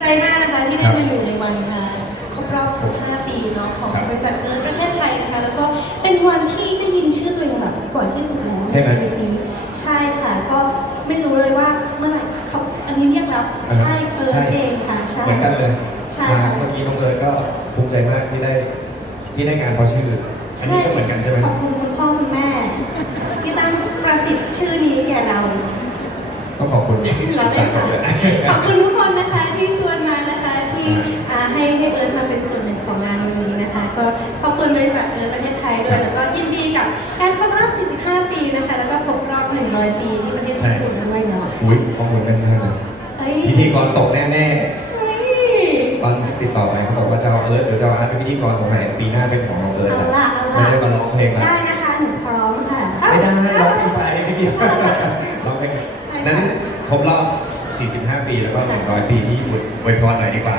ใจมากนะคะที่ครัได้บมาอยู่ในวันอ่าครบรอบ 15 ปีเนาะของครับบริษัทเอิร์ธประเทศไทยนะคะแล้วก็เป็นวันที่ได้ยินชื่อตัวเองแบบบ่อยที่สุดแล้วใช่ไหมชีวิตนี้ใช่ค่ะก็ไม่รู้เลยว่าเมื่อไหร่เขาอันนี้เรียกรับอ่าใช่เอิร์ใช่ธเองค่ะใช่ เหมือนกันเลยใช่มาค่ะ เมื่อกี้น้องเอิร์ธก็ภูมิใจมากที่ได้ที่ได้งานเพราะชื่ออันนี้ก็เหมือนกันใช่ไหมขอบคุณคุณพ่อคุณแม่ ที่ตั้งประสิทธิ์ชื่อนี้แก่เรา ต้องขอบคุณ เราได้ค่ะขอบ ที่อ่าให้ให้เอิร์ธมาเป็นส่วนหนึ่งของงานวันนี้นะคะ ก็ขอบคุณบริษัทเอิร์ธประเทศไทยด้วย แล้วก็ยินดีกับการครบรอบ 45 ปีนะคะ แล้วก็ครบรอบ 100 ปีที่ประเทศญี่ปุ่นด้วยเนาะอุ้ยข้อมูลแม่นมากเลยเฮ้ยพิธีกรตกแน่เฮ้ยๆตอนติดต่อไปเขาบอกว่าจะเอาเอิร์ธหรือจะเอาอาร์ตเป็นพิธีกรสงสัยปีหน้าเป็นของน้องเอิร์ธเอาแล้วละเอาไม่ละได้มาร้องเพลงแล้วได้นะคะหนูพร้อมค่ะไม่ได้เอ้าร้องเพลงไปไม่เกี่ยวร้องเพลงใช่ค่ะนั้นครบรอบ 45 ปี แล้วก็ 100 ปีที่ญี่ปุ่นอวยพรหน่อยดีกว่า